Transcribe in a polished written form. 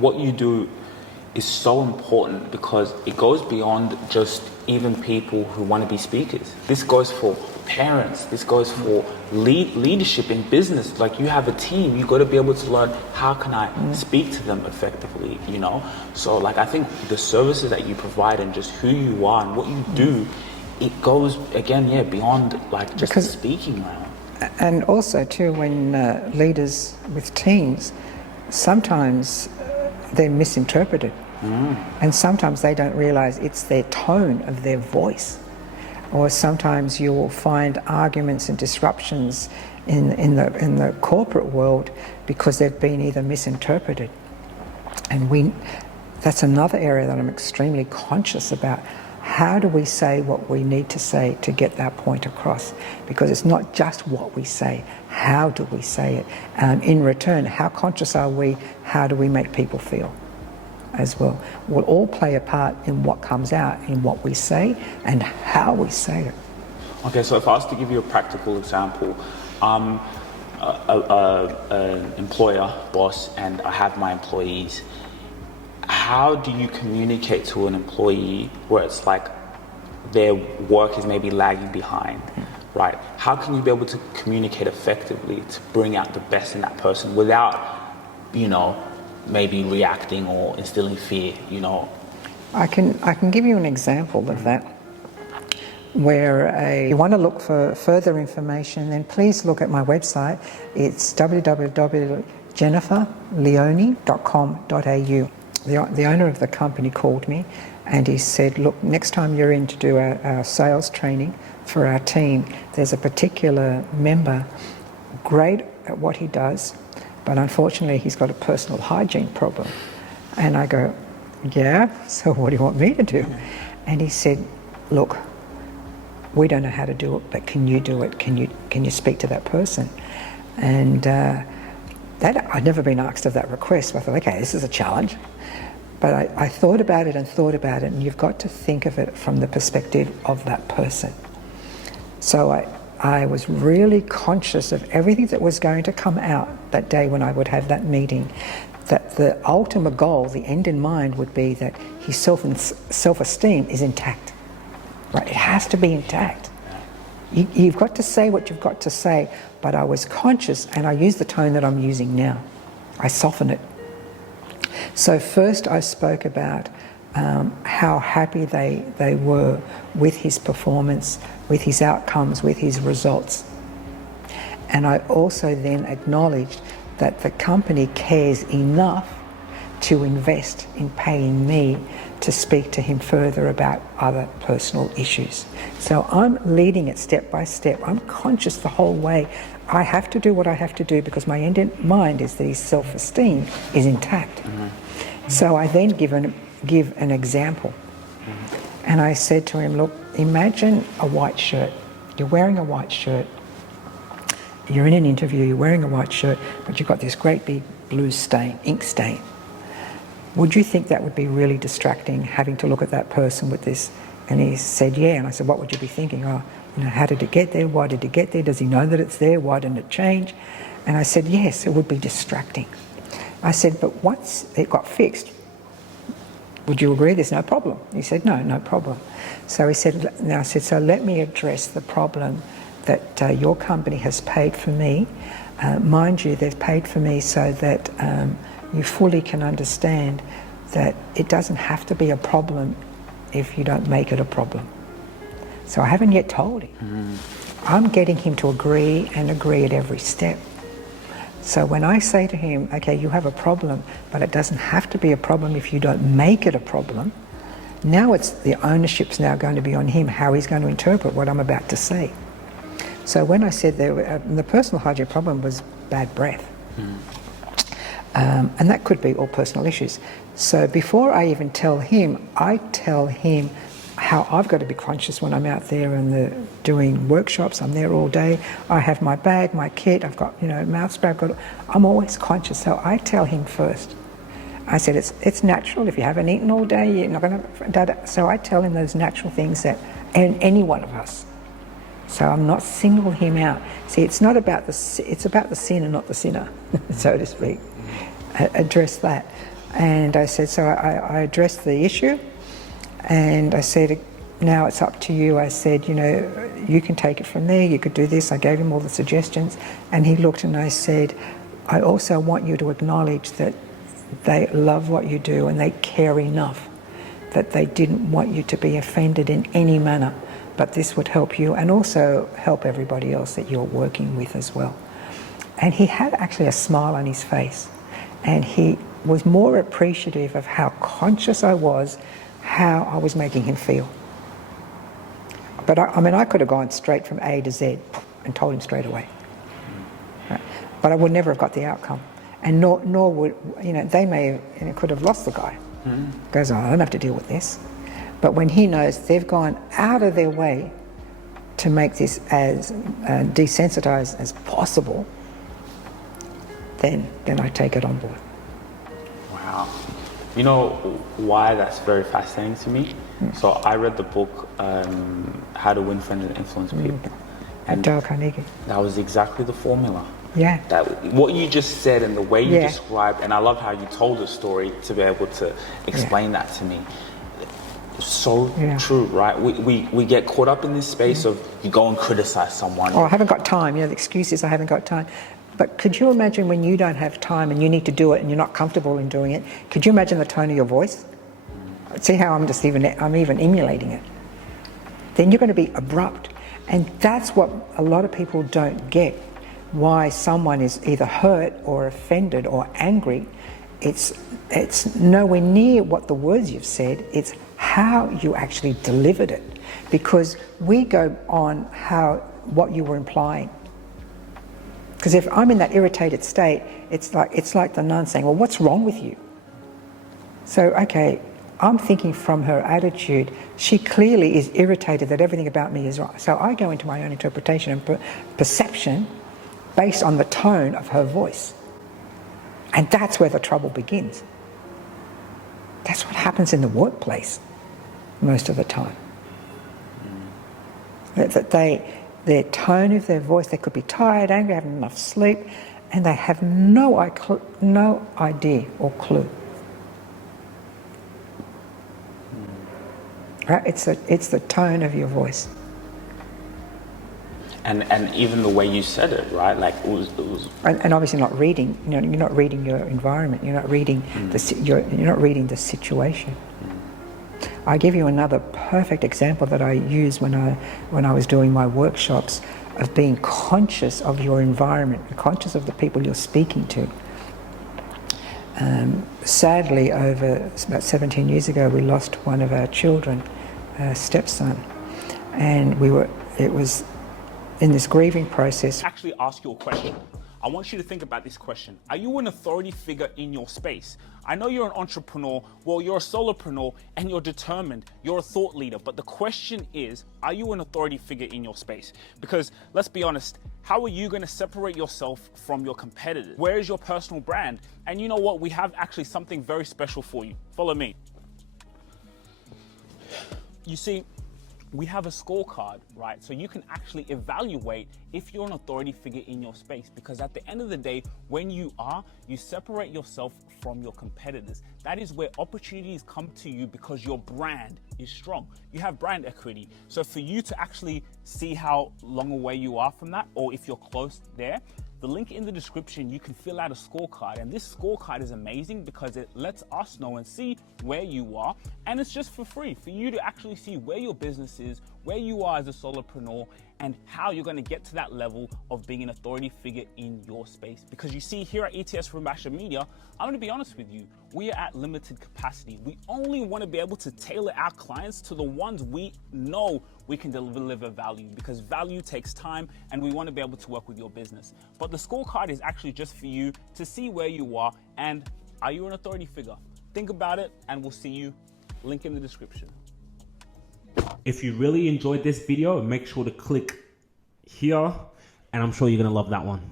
what you do is so important because it goes beyond just even people who want to be speakers. This goes for parents. This goes for leadership in business. Like, you have a team, you got to be able to learn, how can I speak to them effectively, you know? So like, I think the services that you provide and just who you are and what you do, it goes again, beyond like just the speaking realm. And also too, when leaders with teams, sometimes they're misinterpreted. And sometimes they don't realize it's their tone of their voice. Or sometimes you'll find arguments and disruptions in the corporate world because they've been either misinterpreted. And that's another area that I'm extremely conscious about. How do we say what we need to say to get that point across? Because it's not just what we say, how do we say it? In return, how conscious are we? How do we make people feel as well? We'll all play a part in what comes out, in what we say and how we say it. Okay, so if I was to give you a practical example, I'm an employer, boss, and I have my employees. How do you communicate to an employee where it's like their work is maybe lagging behind, right? How can you be able to communicate effectively to bring out the best in that person without, maybe reacting or instilling fear, I can give you an example of that, where you want to look for further information, then please look at my website. It's www.jenniferleone.com.au. The owner of the company called me and he said, look, next time you're in to do our sales training for our team, there's a particular member, great at what he does, but unfortunately he's got a personal hygiene problem. And I go, yeah, so what do you want me to do? And he said, look, we don't know how to do it, but can you do it? Can you speak to that person? And that I'd never been asked of that request. So I thought, okay, this is a challenge. But I thought about it, and you've got to think of it from the perspective of that person. So I was really conscious of everything that was going to come out that day when I would have that meeting, that the ultimate goal, the end in mind, would be that his self-esteem is intact. Right? It has to be intact. You've got to say what you've got to say, but I was conscious, and I use the tone that I'm using now. I soften it. So first I spoke about how happy they were with his performance, with his outcomes, with his results. And I also then acknowledged that the company cares enough to invest in paying me to speak to him further about other personal issues. So I'm leading it step by step. I'm conscious the whole way. I have to do what I have to do because my end in mind is that his self-esteem is intact. So I then give an example. And I said to him, look, imagine a white shirt. You're wearing a white shirt. You're in an interview, you're wearing a white shirt, but you've got this great big blue stain, ink stain. Would you think that would be really distracting, having to look at that person with this? And he said, yeah. And I said, what would you be thinking? Oh, how did it get there? Why did it get there? Does he know that it's there? Why didn't it change? And I said, yes, it would be distracting. I said, but once it got fixed, would you agree there's no problem? He said, no problem. So he said, I said, so let me address the problem that your company has paid for me. Mind you, they've paid for me so that you fully can understand that it doesn't have to be a problem if you don't make it a problem. So I haven't yet told him. I'm getting him to agree and agree at every step. So when I say to him, okay, you have a problem, but it doesn't have to be a problem if you don't make it a problem, now it's the ownership's now going to be on him, how he's going to interpret what I'm about to say. So when I said the personal hygiene problem was bad breath, and that could be all personal issues. So before I even tell him, I tell him how I've got to be conscious when I'm out there and doing workshops. I'm there all day. I have my bag, my kit. I've got mouth spray. I'm always conscious. So I tell him first. I said it's natural. If you haven't eaten all day, you're not going to. So I tell him those natural things that, and any one of us. So I'm not single him out. See, it's not about it's about the sin and not the sinner, so to speak. Address that. And I said, so I addressed the issue, and I said, now it's up to you. I said, you know, you can take it from there, you could do this. I gave him all the suggestions, and he looked, and I said, I also want you to acknowledge that they love what you do and they care enough that they didn't want you to be offended in any manner, but this would help you and also help everybody else that you're working with as well. And he had actually a smile on his face, and he was more appreciative of how conscious I was, how I was making him feel. But I mean, I could have gone straight from A to Z and told him straight away. Right? But I would never have got the outcome. And nor would, you know, they may have, you know, could have lost the guy. Goes, oh, I don't have to deal with this. But when he knows they've gone out of their way to make this as desensitized as possible, then I take it on board. Wow. You know why that's very fascinating to me? So I read the book, How to Win Friends and Influence People. And Dale Carnegie. That was exactly the formula. Yeah. That what you just said and the way you described, and I love how you told the story to be able to explain that to me. So true, right? We get caught up in this space of you go and criticize someone. Oh, I haven't got time. You know, the excuse is I haven't got time. But could you imagine when you don't have time and you need to do it and you're not comfortable in doing it? Could you imagine the tone of your voice? See how I'm even emulating it. Then you're going to be abrupt, and that's what a lot of people don't get. Why someone is either hurt or offended or angry, it's nowhere near what the words you've said, it's how you actually delivered it. Because we go on what you were implying. Because if I'm in that irritated state, it's like the nun saying, well, what's wrong with you? So, okay, I'm thinking from her attitude, she clearly is irritated that everything about me is wrong. So I go into my own interpretation and perception based on the tone of her voice. And that's where the trouble begins. That's what happens in the workplace most of the time. That their tone of their voice, they could be tired, angry, having enough sleep, and they have no idea or clue. Right? It's the tone of your voice. And even the way you said it, right? Like it was. And obviously not reading. You know, you're not reading your environment. You're not reading you're not reading the situation. I give you another perfect example that I use when I was doing my workshops of being conscious of your environment, conscious of the people you're speaking to. Sadly, about 17 years ago, we lost one of our children, a stepson, and it was in this grieving process. Actually ask you a question. I want you to think about this question. Are you an authority figure in your space? I know you're an entrepreneur, well, you're a solopreneur, and you're determined, you're a thought leader, but the question is, are you an authority figure in your space? Because let's be honest, how are you going to separate yourself from your competitors? Where is your personal brand? And you know what? We have actually something very special for you. Follow me. You see, we have a scorecard, right? So you can actually evaluate if you're an authority figure in your space, because at the end of the day, when you separate yourself from your competitors. That is where opportunities come to you because your brand is strong. You have brand equity. So for you to actually see how long away you are from that, or if you're close there, the link in the description, you can fill out a scorecard. And this scorecard is amazing because it lets us know and see where you are. And it's just for free for you to actually see where your business is, where you are as a solopreneur, and how you're going to get to that level of being an authority figure in your space. Because you see, here at ETS Rubasha Media, I'm going to be honest with you, we are at limited capacity. We only want to be able to tailor our clients to the ones we know we can deliver value, because value takes time and we want to be able to work with your business. But the scorecard is actually just for you to see where you are and are you an authority figure? Think about it, and we'll see you. Link in the description. If you really enjoyed this video, make sure to click here, and I'm sure you're going to love that one.